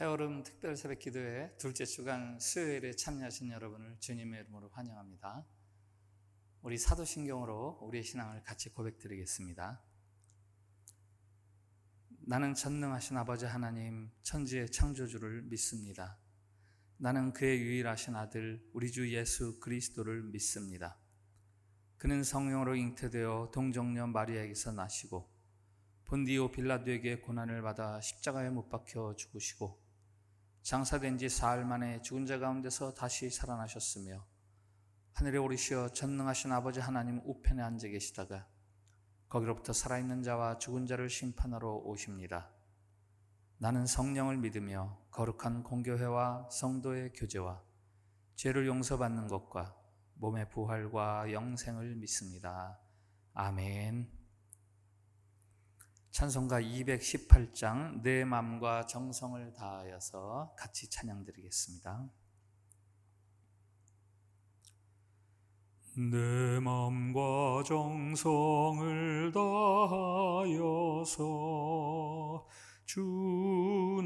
해여름 특별 새벽 기도회 둘째 주간 수요일에 참여하신 여러분을 주님의 이름으로 환영합니다. 우리 사도신경으로 우리의 신앙을 같이 고백드리겠습니다. 나는 전능하신 아버지 하나님 천지의 창조주를 믿습니다. 나는 그의 유일하신 아들 우리 주 예수 그리스도를 믿습니다. 그는 성령으로 잉태되어 동정녀 마리아에게서 나시고 본디오 빌라도에게 고난을 받아 십자가에 못 박혀 죽으시고 장사된 지 사흘 만에 죽은 자 가운데서 다시 살아나셨으며 하늘에 오르시어 전능하신 아버지 하나님 우편에 앉아 계시다가 거기로부터 살아있는 자와 죽은 자를 심판하러 오십니다. 나는 성령을 믿으며 거룩한 공교회와 성도의 교제와 죄를 용서받는 것과 몸의 부활과 영생을 믿습니다. 아멘. 찬송가 218장 내 맘과 정성을 다하여서 같이 찬양드리겠습니다. 내 맘과 정성을 다하여서 주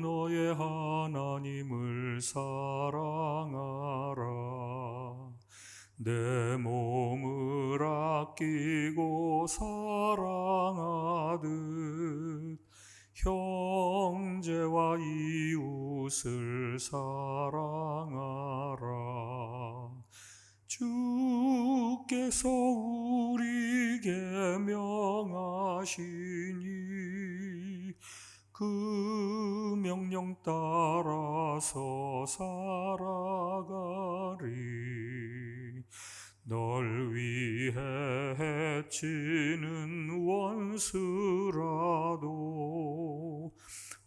너의 하나님을 사랑하라. 내 몸을 아끼고 사랑하듯 형제와 이웃을 사랑하라. 주께서 우리에게 명하시니 그 명령 따라서 살아가리. 널 위해 해치는 원수라도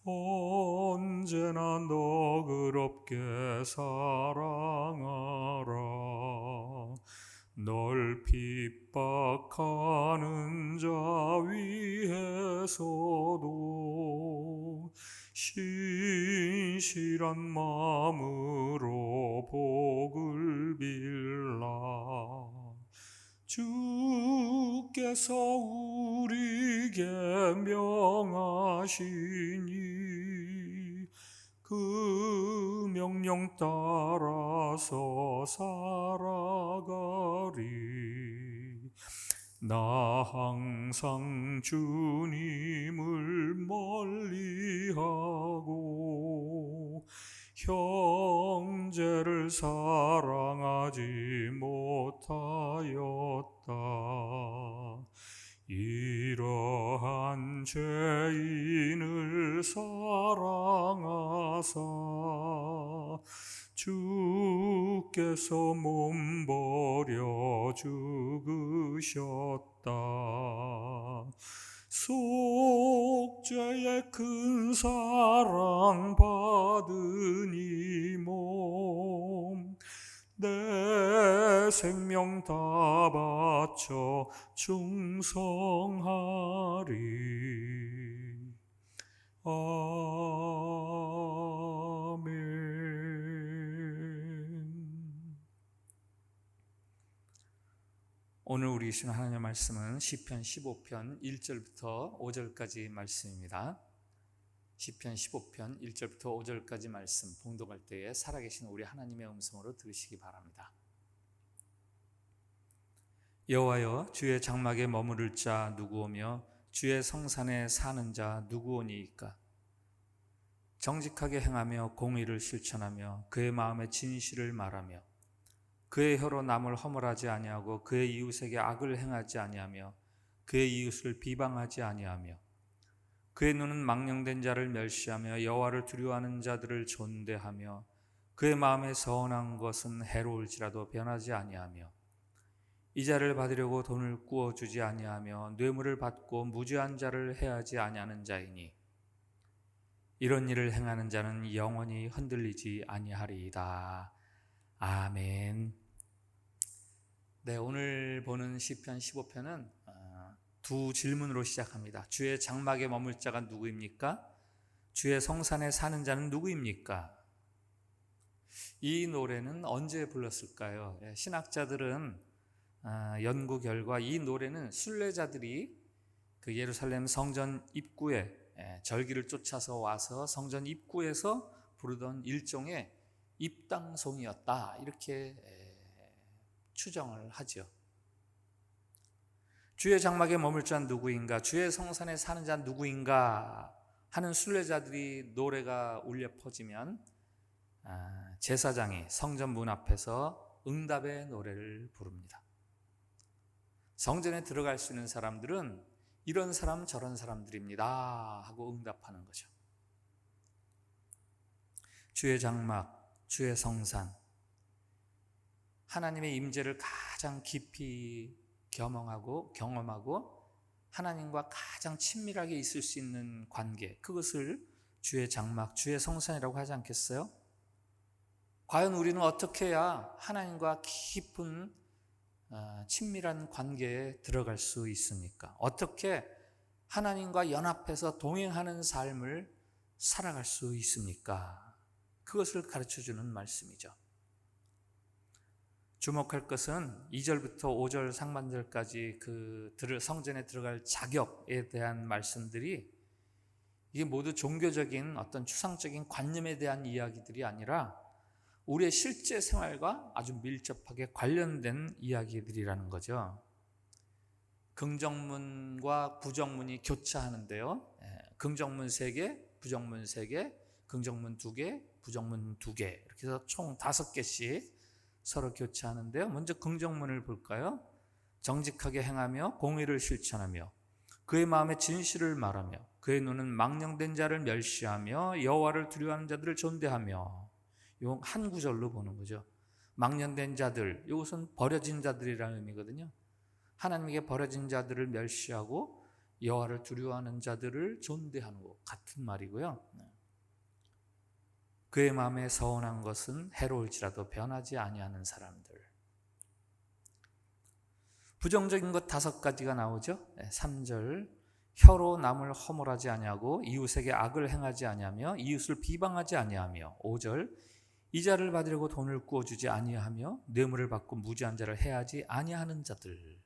언제나 너그럽게 사랑하라. 널 핍박하는 자 위해서도 신실한 마음으로 복을 빌라. 주께서 우리에게 명하시니 그 명령 따라서 살아가리. 나 항상 주님을 멀리하고 형제를 사랑하지 못하였다. 이러한 죄인을 사랑하사 주께서 몸버려 죽으셨다. 속죄의 큰 사랑 받은 이 몸 내 생명 다 바쳐 충성하리. 아멘. 오늘 우리 주신 하나님의 말씀은 시편 15편 1절부터 5절까지 말씀입니다. 시편 15편 1절부터 5절까지 말씀 봉독할 때에 살아계신 우리 하나님의 음성으로 들으시기 바랍니다. 여호와여, 주의 장막에 머무를 자 누구오며 주의 성산에 사는 자 누구오니이까? 정직하게 행하며 공의를 실천하며 그의 마음에 진실을 말하며 그의 혀로 남을 허물하지 아니하고 그의 이웃에게 악을 행하지 아니하며 그의 이웃을 비방하지 아니하며 그의 눈은 망령된 자를 멸시하며 여호와를 두려워하는 자들을 존대하며 그의 마음에 선한 것은 해로울지라도 변하지 아니하며 이자를 받으려고 돈을 꾸어주지 아니하며 뇌물을 받고 무죄한 자를 해하지 아니하는 자이니 이런 일을 행하는 자는 영원히 흔들리지 아니하리이다. 아멘. 네, 오늘 보는 시편 15편은 두 질문으로 시작합니다. 주의 장막에 머물 자가 누구입니까? 주의 성산에 사는 자는 누구입니까? 이 노래는 언제 불렀을까요? 신학자들은 연구 결과 이 노래는 순례자들이 예루살렘 성전 입구에 절기를 쫓아서 와서 성전 입구에서 부르던 일종의 입당송이었다, 이렇게 추정을 하죠. 주의 장막에 머물 자 누구인가, 주의 성산에 사는 자 누구인가 하는 순례자들이 노래가 울려 퍼지면 제사장이 성전 문 앞에서 응답의 노래를 부릅니다. 성전에 들어갈 수 있는 사람들은 이런 사람 저런 사람들입니다 하고 응답하는 거죠. 주의 장막, 주의 성산, 하나님의 임재를 가장 깊이 경험하고 하나님과 가장 친밀하게 있을 수 있는 관계, 그것을 주의 장막, 주의 성산이라고 하지 않겠어요? 과연 우리는 어떻게 해야 하나님과 깊은 친밀한 관계에 들어갈 수 있습니까? 어떻게 하나님과 연합해서 동행하는 삶을 살아갈 수 있습니까? 그것을 가르쳐주는 말씀이죠. 주목할 것은 2절부터 5절 상반절까지 그 성전에 들어갈 자격에 대한 말씀들이, 이게 모두 종교적인 어떤 추상적인 관념에 대한 이야기들이 아니라 우리의 실제 생활과 아주 밀접하게 관련된 이야기들이라는 거죠. 긍정문과 부정문이 교차하는데요, 긍정문 3개, 부정문 3개, 긍정문 2개, 부정문 2개, 이렇게 해서 총 5개씩 서로 교차하는데요. 먼저 긍정문을 볼까요? 정직하게 행하며 공의를 실천하며 그의 마음에 진실을 말하며 그의 눈은 망령된 자를 멸시하며 여호와를 두려워하는 자들을 존대하며, 요 한 구절로 보는 거죠. 망령된 자들, 이것은 버려진 자들이라는 의미거든요. 하나님에게 버려진 자들을 멸시하고 여호와를 두려워하는 자들을 존대하는 것 같은 말이고요. 그의 마음에 서운한 것은 해로울지라도 변하지 아니하는 사람들. 부정적인 것 5가지가 나오죠. 3절, 혀로 남을 허물하지 아니하고 이웃에게 악을 행하지 아니하며 이웃을 비방하지 아니하며. 5절, 이자를 받으려고 돈을 구워주지 아니하며 뇌물을 받고 무지한 자를 해하지 아니하는 자들.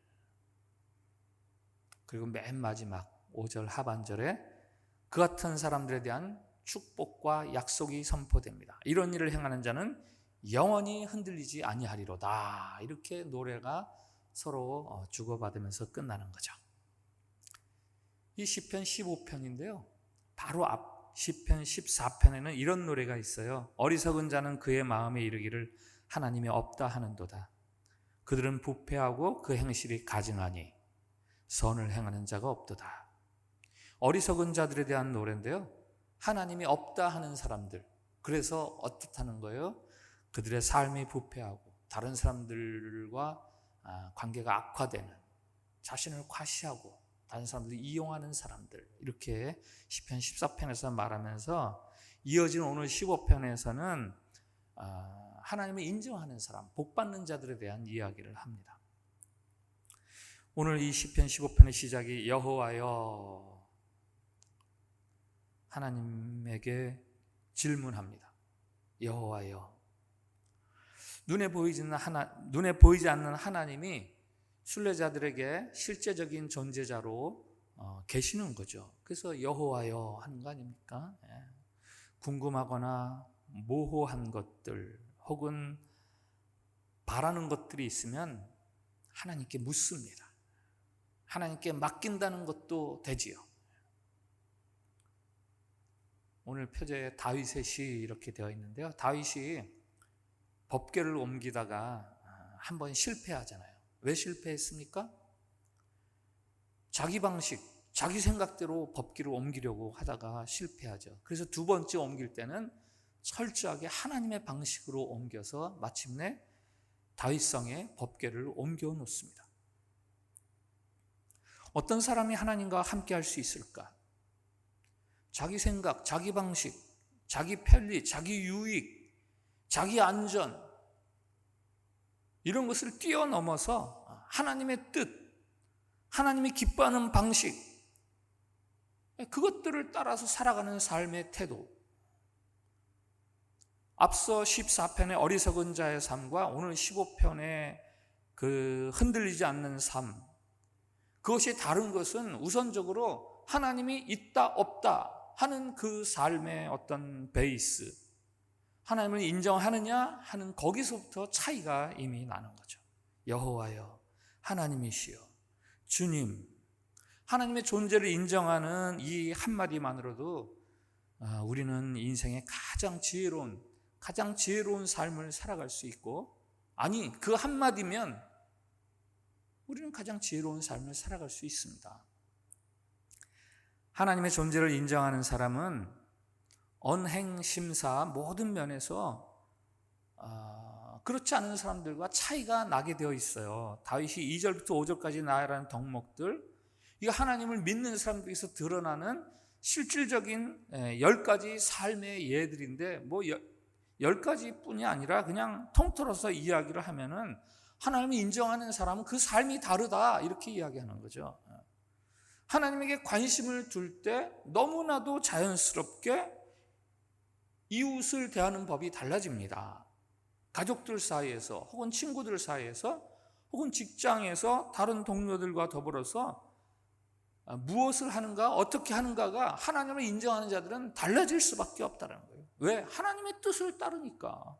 그리고 맨 마지막 5절 하반절에 그 같은 사람들에 대한 축복과 약속이 선포됩니다. 이런 일을 행하는 자는 영원히 흔들리지 아니하리로다. 이렇게 노래가 서로 주고받으면서 끝나는 거죠. 이 시편 15편인데요. 바로 앞 시편 14편에는 이런 노래가 있어요. 어리석은 자는 그의 마음에 이르기를 하나님이 없다 하는도다. 그들은 부패하고 그 행실이 가증하니 선을 행하는 자가 없도다. 어리석은 자들에 대한 노래인데요. 하나님이 없다 하는 사람들, 그래서 어떻다는 거예요? 그들의 삶이 부패하고 다른 사람들과 관계가 악화되는, 자신을 과시하고 다른 사람들을 이용하는 사람들, 이렇게 시편 14편에서 말하면서 이어진 오늘 15편에서는 하나님을 인정하는 사람, 복받는 자들에 대한 이야기를 합니다. 오늘 이 시편 15편의 시작이 여호와여, 하나님에게 질문합니다. 여호와여. 눈에 보이지 않는 하나님이 순례자들에게 실제적인 존재자로 계시는 거죠. 그래서 여호와여 하는 거 아닙니까? 궁금하거나 모호한 것들 혹은 바라는 것들이 있으면 하나님께 묻습니다. 하나님께 맡긴다는 것도 되지요. 오늘 표제에 다윗의 시 이렇게 되어 있는데요. 다윗이 법궤를 옮기다가 한번 실패하잖아요. 왜 실패했습니까? 자기 방식, 자기 생각대로 법궤를 옮기려고 하다가 실패하죠. 그래서 2번째 옮길 때는 철저하게 하나님의 방식으로 옮겨서 마침내 다윗성에 법궤를 옮겨 놓습니다. 어떤 사람이 하나님과 함께 할 수 있을까? 자기 생각, 자기 방식, 자기 편리, 자기 유익, 자기 안전, 이런 것을 뛰어넘어서 하나님의 뜻, 하나님이 기뻐하는 방식, 그것들을 따라서 살아가는 삶의 태도. 앞서 14편의 어리석은 자의 삶과 오늘 15편의 그 흔들리지 않는 삶, 그것이 다른 것은 우선적으로 하나님이 있다 없다 하는 그 삶의 어떤 베이스, 하나님을 인정하느냐 하는 거기서부터 차이가 이미 나는 거죠. 여호와여, 하나님이시여, 주님, 하나님의 존재를 인정하는 이 한마디만으로도 우리는 인생의 가장 지혜로운 삶을 살아갈 수 있고, 아니 그 한마디면 우리는 가장 지혜로운 삶을 살아갈 수 있습니다. 하나님의 존재를 인정하는 사람은 언행심사 모든 면에서 그렇지 않은 사람들과 차이가 나게 되어 있어요. 다윗이 2절부터 5절까지 나열한 덕목들, 이거 하나님을 믿는 사람들에게서 드러나는 실질적인 10가지 삶의 예들인데, 뭐 10가지뿐이 아니라 그냥 통틀어서 이야기를 하면은 하나님을 인정하는 사람은 그 삶이 다르다, 이렇게 이야기하는 거죠. 하나님에게 관심을 둘 때 너무나도 자연스럽게 이웃을 대하는 법이 달라집니다. 가족들 사이에서, 혹은 친구들 사이에서, 혹은 직장에서 다른 동료들과 더불어서 무엇을 하는가, 어떻게 하는가가 하나님을 인정하는 자들은 달라질 수밖에 없다는 거예요. 왜? 하나님의 뜻을 따르니까.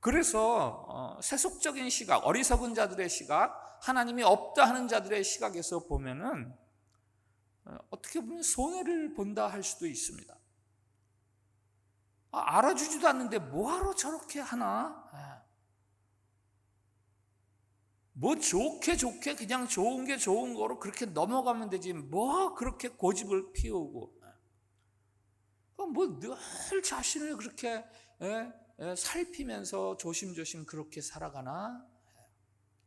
그래서 세속적인 시각, 어리석은 자들의 시각, 하나님이 없다 하는 자들의 시각에서 보면은 어떻게 보면 손해를 본다 할 수도 있습니다. 알아주지도 않는데 뭐하러 저렇게 하나? 뭐 좋게 그냥 좋은 게 좋은 거로 그렇게 넘어가면 되지, 뭐 그렇게 고집을 피우고, 뭐 늘 자신을 그렇게 살피면서 조심조심 그렇게 살아가나?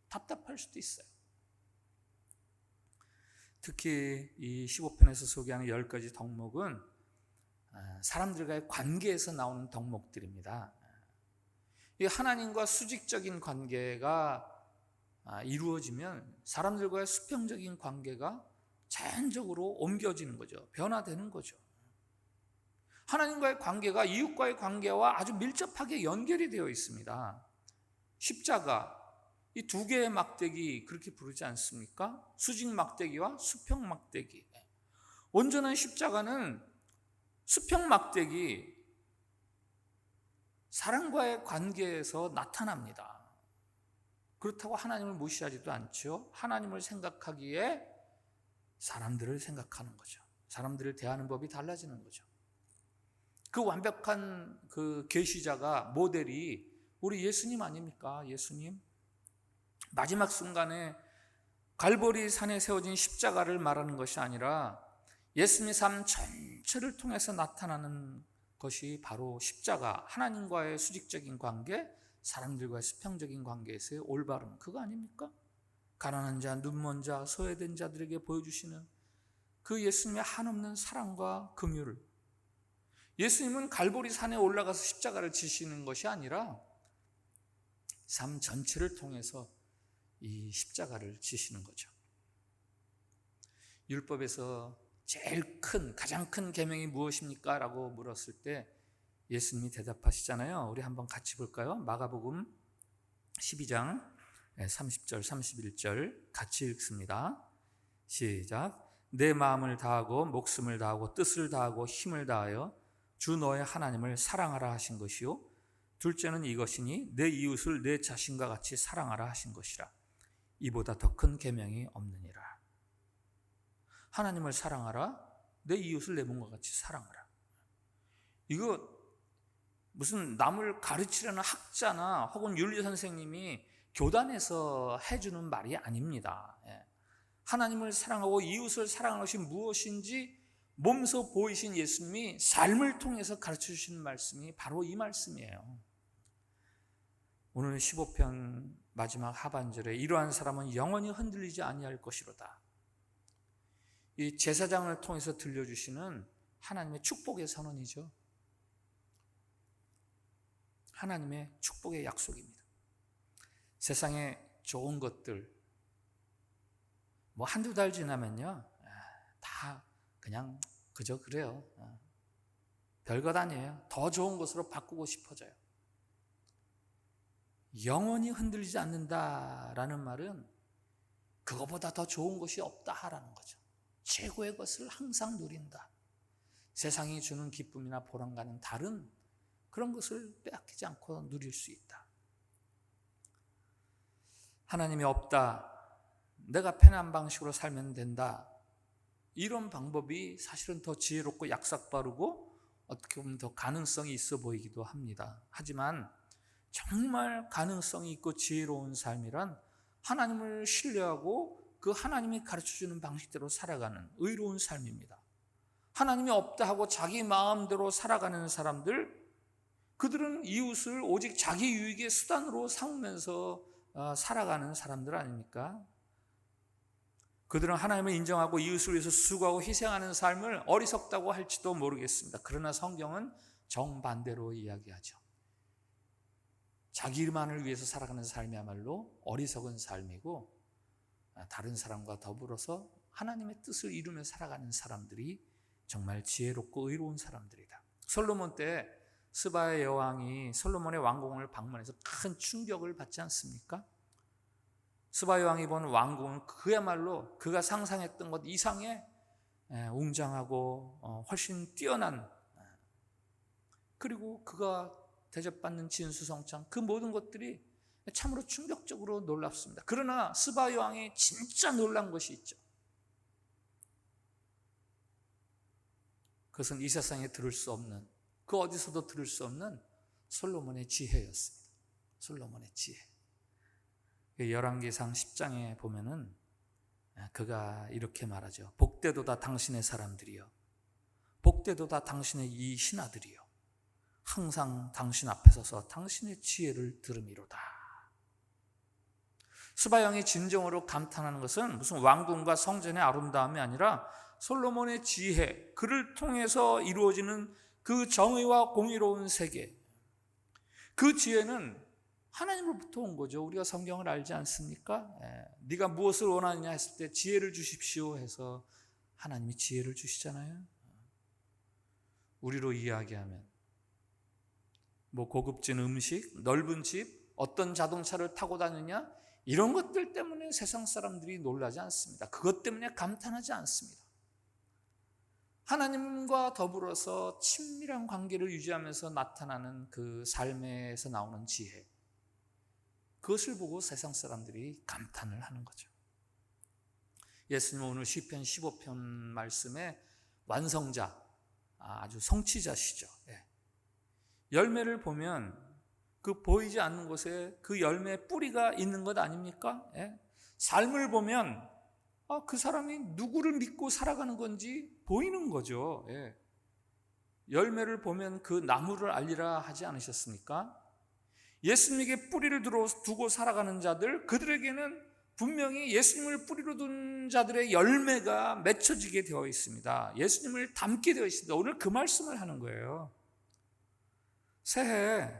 답답할 수도 있어요. 특히 이 15편에서 소개하는 10가지 덕목은 사람들과의 관계에서 나오는 덕목들입니다. 이 하나님과 수직적인 관계가 이루어지면 사람들과의 수평적인 관계가 자연적으로 옮겨지는 거죠. 변화되는 거죠. 하나님과의 관계가 이웃과의 관계와 아주 밀접하게 연결이 되어 있습니다. 십자가, 이 두 개의 막대기 그렇게 부르지 않습니까? 수직 막대기와 수평 막대기. 온전한 십자가는 수평 막대기, 사람과의 관계에서 나타납니다. 그렇다고 하나님을 무시하지도 않죠. 하나님을 생각하기에 사람들을 생각하는 거죠. 사람들을 대하는 법이 달라지는 거죠. 그 완벽한 그 계시자가, 모델이 우리 예수님 아닙니까? 예수님. 마지막 순간에 갈보리 산에 세워진 십자가를 말하는 것이 아니라 예수님의 삶 전체를 통해서 나타나는 것이 바로 십자가, 하나님과의 수직적인 관계, 사람들과의 수평적인 관계에서의 올바름, 그거 아닙니까? 가난한 자, 눈먼 자, 소외된 자들에게 보여주시는 그 예수님의 한없는 사랑과 긍휼을, 예수님은 갈보리 산에 올라가서 십자가를 지시는 것이 아니라 삶 전체를 통해서 이 십자가를 지시는 거죠. 율법에서 가장 큰 계명이 무엇입니까? 라고 물었을 때 예수님이 대답하시잖아요. 우리 한번 같이 볼까요? 마가복음 12장 30절 31절 같이 읽습니다. 시작. 내 마음을 다하고 목숨을 다하고 뜻을 다하고 힘을 다하여 주 너의 하나님을 사랑하라 하신 것이요, 둘째는 이것이니 내 이웃을 내 자신과 같이 사랑하라 하신 것이라. 이보다 더 큰 계명이 없느니라. 하나님을 사랑하라, 내 이웃을 내 몸과 같이 사랑하라. 이거 무슨 남을 가르치려는 학자나 혹은 윤리 선생님이 교단에서 해주는 말이 아닙니다. 하나님을 사랑하고 이웃을 사랑하는 것이 무엇인지 몸소 보이신 예수님이 삶을 통해서 가르쳐 주신 말씀이 바로 이 말씀이에요. 오늘 15편 마지막 하반절에 이러한 사람은 영원히 흔들리지 아니할 것이로다. 이 제사장을 통해서 들려주시는 하나님의 축복의 선언이죠. 하나님의 축복의 약속입니다. 세상에 좋은 것들 뭐 한두 달 지나면요, 다 그냥 그저 그래요. 별것 아니에요. 더 좋은 것으로 바꾸고 싶어져요. 영원히 흔들리지 않는다라는 말은 그거보다 더 좋은 것이 없다라는 거죠. 최고의 것을 항상 누린다. 세상이 주는 기쁨이나 보람과는 다른 그런 것을 빼앗기지 않고 누릴 수 있다. 하나님이 없다, 내가 편한 방식으로 살면 된다, 이런 방법이 사실은 더 지혜롭고 약삭빠르고 어떻게 보면 더 가능성이 있어 보이기도 합니다. 하지만 정말 가능성이 있고 지혜로운 삶이란 하나님을 신뢰하고 그 하나님이 가르쳐주는 방식대로 살아가는 의로운 삶입니다. 하나님이 없다 하고 자기 마음대로 살아가는 사람들, 그들은 이웃을 오직 자기 유익의 수단으로 삼으면서 살아가는 사람들 아닙니까? 그들은 하나님을 인정하고 이웃을 위해서 수고하고 희생하는 삶을 어리석다고 할지도 모르겠습니다. 그러나 성경은 정반대로 이야기하죠. 자기 일만을 위해서 살아가는 삶이야말로 어리석은 삶이고, 다른 사람과 더불어서 하나님의 뜻을 이루며 살아가는 사람들이 정말 지혜롭고 의로운 사람들이다. 솔로몬 때 스바의 여왕이 솔로몬의 왕궁을 방문해서 큰 충격을 받지 않습니까? 스바 여왕이 본 왕궁은 그야말로 그가 상상했던 것 이상의 웅장하고 훨씬 뛰어난, 그리고 그가 대접받는 진수성찬, 그 모든 것들이 참으로 충격적으로 놀랍습니다. 그러나 스바 여왕이 진짜 놀란 것이 있죠. 그것은 이 세상에 들을 수 없는, 그 어디서도 들을 수 없는 솔로몬의 지혜였습니다. 솔로몬의 지혜. 열왕기상 10장에 보면은 그가 이렇게 말하죠. 복되도다 당신의 사람들이여, 복되도다 당신의 이 신하들이여, 항상 당신 앞에 서서 당신의 지혜를 들음이로다. 스바양이 진정으로 감탄하는 것은 무슨 왕궁과 성전의 아름다움이 아니라 솔로몬의 지혜, 그를 통해서 이루어지는 그 정의와 공의로운 세계, 그 지혜는 하나님으로부터 온 거죠. 우리가 성경을 알지 않습니까? 네가 무엇을 원하느냐 했을 때 지혜를 주십시오 해서 하나님이 지혜를 주시잖아요. 우리로 이야기하면 뭐 고급진 음식, 넓은 집, 어떤 자동차를 타고 다니냐, 이런 것들 때문에 세상 사람들이 놀라지 않습니다. 그것 때문에 감탄하지 않습니다. 하나님과 더불어서 친밀한 관계를 유지하면서 나타나는 그 삶에서 나오는 지혜, 그것을 보고 세상 사람들이 감탄을 하는 거죠. 예수님은 오늘 시편 15편 말씀의 완성자, 아주 성취자시죠. 열매를 보면 그 보이지 않는 곳에 그 열매의 뿌리가 있는 것 아닙니까? 삶을 보면 그 사람이 누구를 믿고 살아가는 건지 보이는 거죠. 열매를 보면 그 나무를 알리라 하지 않으셨습니까? 예수님에게 뿌리를 두고 살아가는 자들, 그들에게는 분명히 예수님을 뿌리로 둔 자들의 열매가 맺혀지게 되어 있습니다. 예수님을 닮게 되어 있습니다. 오늘 그 말씀을 하는 거예요. 새해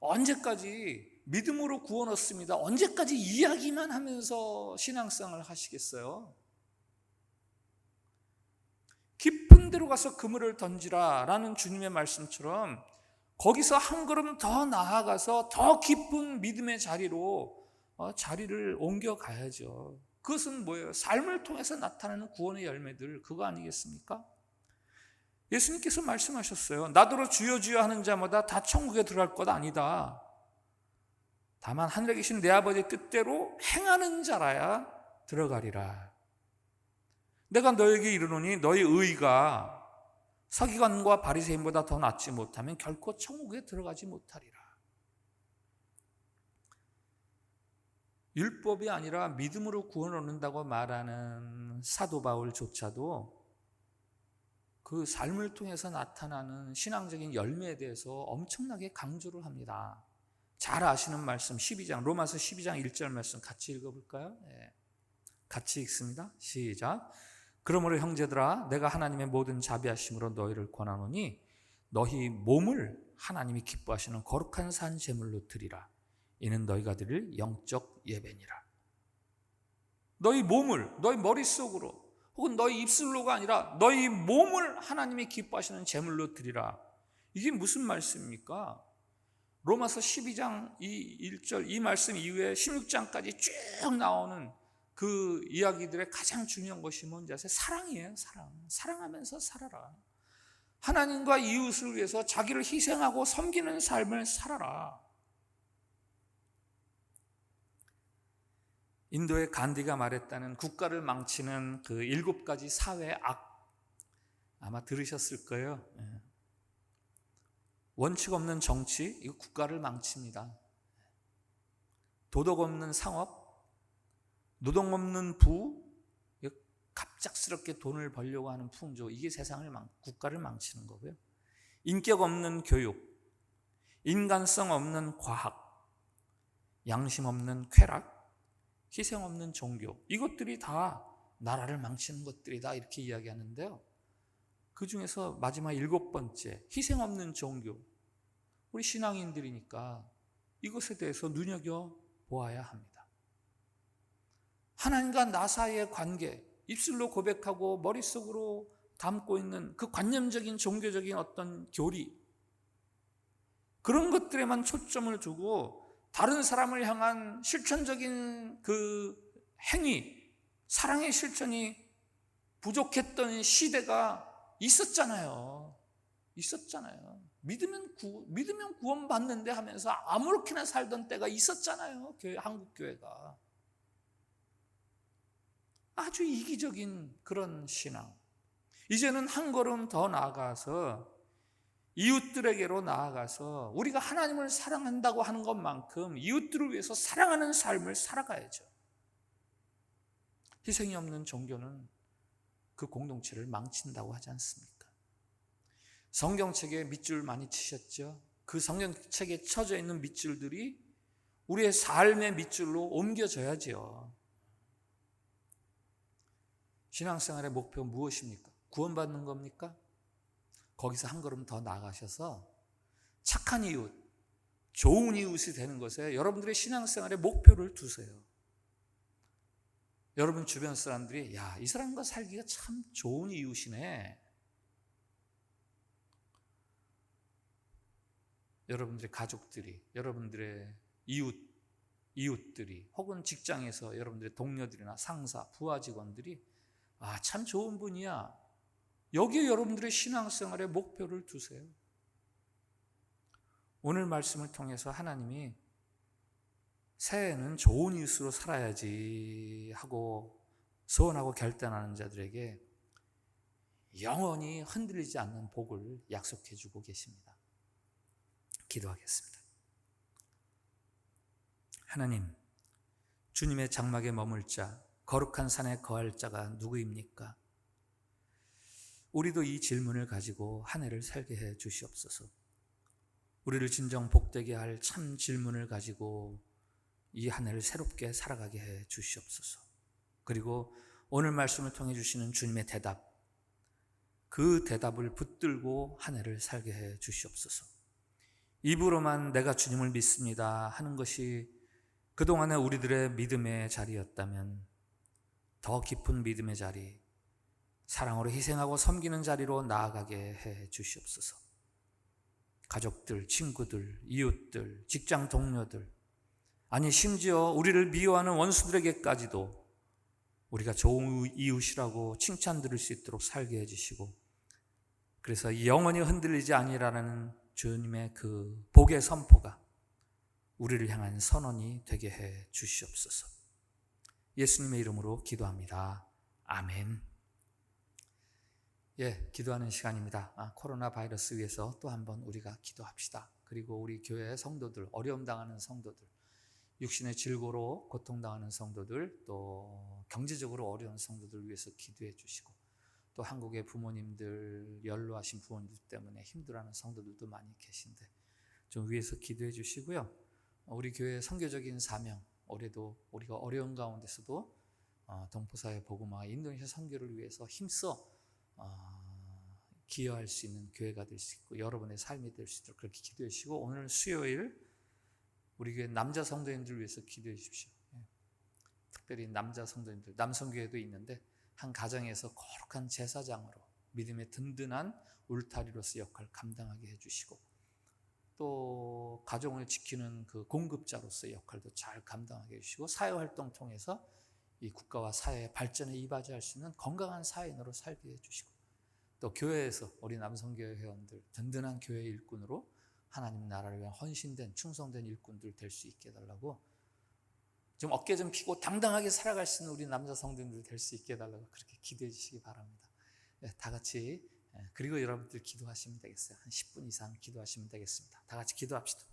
언제까지 믿음으로 구원 얻습니다, 언제까지 이야기만 하면서 신앙생활을 하시겠어요? 깊은 데로 가서 그물을 던지라 라는 주님의 말씀처럼 거기서 한 걸음 더 나아가서 더 깊은 믿음의 자리로 자리를 옮겨가야죠. 그것은 뭐예요? 삶을 통해서 나타나는 구원의 열매들, 그거 아니겠습니까? 예수님께서 말씀하셨어요. 나더러 주여 주여 하는 자마다 다 천국에 들어갈 것 아니다. 다만 하늘에 계신 내 아버지의 뜻대로 행하는 자라야 들어가리라. 내가 너에게 이르노니 너희 의가 서기관과 바리새인보다 더 낫지 못하면 결코 천국에 들어가지 못하리라. 율법이 아니라 믿음으로 구원을 얻는다고 말하는 사도 바울조차도 그 삶을 통해서 나타나는 신앙적인 열매에 대해서 엄청나게 강조를 합니다. 잘 아시는 말씀 12장, 로마서 12장 1절 말씀 같이 읽어볼까요? 같이 읽습니다. 시작. 그러므로 형제들아, 내가 하나님의 모든 자비하심으로 너희를 권하노니 너희 몸을 하나님이 기뻐하시는 거룩한 산 제물로 드리라. 이는 너희가 드릴 영적 예배니라. 너희 몸을, 너희 머릿속으로 혹은 너희 입술로가 아니라 너희 몸을 하나님이 기뻐하시는 제물로 드리라. 이게 무슨 말씀입니까? 로마서 12장 1절 이 말씀 이후에 16장까지 쭉 나오는 그 이야기들의 가장 중요한 것이 뭔지 아세요? 사랑이에요. 사랑. 사랑하면서 살아라. 하나님과 이웃을 위해서 자기를 희생하고 섬기는 삶을 살아라. 인도의 간디가 말했다는 국가를 망치는 그 7가지 사회의 악, 아마 들으셨을 거예요. 원칙 없는 정치, 이거 국가를 망칩니다. 도덕 없는 상업, 노동 없는 부, 갑작스럽게 돈을 벌려고 하는 풍조, 이게 국가를 망치는 거고요. 인격 없는 교육, 인간성 없는 과학, 양심 없는 쾌락, 희생 없는 종교, 이것들이 다 나라를 망치는 것들이다, 이렇게 이야기하는데요. 그 중에서 마지막 7번째, 희생 없는 종교. 우리 신앙인들이니까 이것에 대해서 눈여겨보아야 합니다. 하나님과 나 사이의 관계, 입술로 고백하고 머릿속으로 담고 있는 그 관념적인 종교적인 어떤 교리, 그런 것들에만 초점을 두고 다른 사람을 향한 실천적인 그 행위, 사랑의 실천이 부족했던 시대가 있었잖아요. 믿으면 구원받는데 하면서 아무렇게나 살던 때가 있었잖아요. 한국 교회가. 아주 이기적인 그런 신앙. 이제는 한 걸음 더 나아가서 이웃들에게로 나아가서 우리가 하나님을 사랑한다고 하는 것만큼 이웃들을 위해서 사랑하는 삶을 살아가야죠. 희생이 없는 종교는 그 공동체를 망친다고 하지 않습니까? 성경책에 밑줄 많이 치셨죠? 그 성경책에 쳐져 있는 밑줄들이 우리의 삶의 밑줄로 옮겨져야죠. 신앙생활의 목표 무엇입니까? 구원받는 겁니까? 거기서 한 걸음 더 나아가셔서 착한 이웃, 좋은 이웃이 되는 것에 여러분들의 신앙생활의 목표를 두세요. 여러분 주변 사람들이 야, 이 사람과 살기가 참 좋은 이웃이네. 여러분들의 가족들이, 여러분들의 이웃들이, 혹은 직장에서 여러분들의 동료들이나 상사, 부하 직원들이 아, 참 좋은 분이야. 여기에 여러분들의 신앙생활의 목표를 두세요. 오늘 말씀을 통해서 하나님이 새해에는 좋은 이웃으로 살아야지 하고 소원하고 결단하는 자들에게 영원히 흔들리지 않는 복을 약속해 주고 계십니다. 기도하겠습니다. 하나님, 주님의 장막에 머물 자, 거룩한 산에 거할 자가 누구입니까? 우리도 이 질문을 가지고 한 해를 살게 해 주시옵소서. 우리를 진정 복되게 할 참 질문을 가지고 이 한 해를 새롭게 살아가게 해 주시옵소서. 그리고 오늘 말씀을 통해 주시는 주님의 대답, 그 대답을 붙들고 한 해를 살게 해 주시옵소서. 입으로만 내가 주님을 믿습니다 하는 것이 그동안의 우리들의 믿음의 자리였다면 더 깊은 믿음의 자리, 사랑으로 희생하고 섬기는 자리로 나아가게 해 주시옵소서. 가족들, 친구들, 이웃들, 직장 동료들, 아니 심지어 우리를 미워하는 원수들에게까지도 우리가 좋은 이웃이라고 칭찬 들을 수 있도록 살게 해주시고, 그래서 영원히 흔들리지 아니라는 주님의 그 복의 선포가 우리를 향한 선언이 되게 해 주시옵소서. 예수님의 이름으로 기도합니다. 아멘. 기도하는 시간입니다. 코로나 바이러스 위해서 또 한번 우리가 기도합시다. 그리고 우리 교회 성도들, 어려움 당하는 성도들, 육신의 질고로 고통당하는 성도들, 또 경제적으로 어려운 성도들 위해서 기도해 주시고, 또 한국의 부모님들, 연로하신 부모님들 때문에 힘들어하는 성도들도 많이 계신데 좀 위해서 기도해 주시고요. 우리 교회의 선교적인 사명, 올해도 우리가 어려운 가운데서도 동포사회 복음화, 인도네시아 선교를 위해서 힘써 기여할 수 있는 교회가 될 수 있고 여러분의 삶이 될 수 있도록 그렇게 기도해 주시고, 오늘 수요일 우리 교회 남자 성도님들 위해서 기도해 주십시오. 특별히 남자 성도님들, 남성교회도 있는데 한 가정에서 거룩한 제사장으로 믿음의 든든한 울타리로서 역할을 감당하게 해주시고, 또 가정을 지키는 그 공급자로서의 역할도 잘 감당하게 해주시고, 사회활동 통해서 이 국가와 사회의 발전에 이바지할 수 있는 건강한 사회인으로 살게 해주시고, 또 교회에서 우리 남성교회 회원들 든든한 교회 일꾼으로 하나님 나라를 위한 헌신된 충성된 일꾼들 될 수 있게 해달라고, 좀 어깨 좀 펴고 당당하게 살아갈 수 있는 우리 남자 성도님들 될 수 있게 해달라고 그렇게 기도해 주시기 바랍니다. 다 같이, 그리고 여러분들 기도하시면 되겠어요. 한 10분 이상 기도하시면 되겠습니다. 다 같이 기도합시다.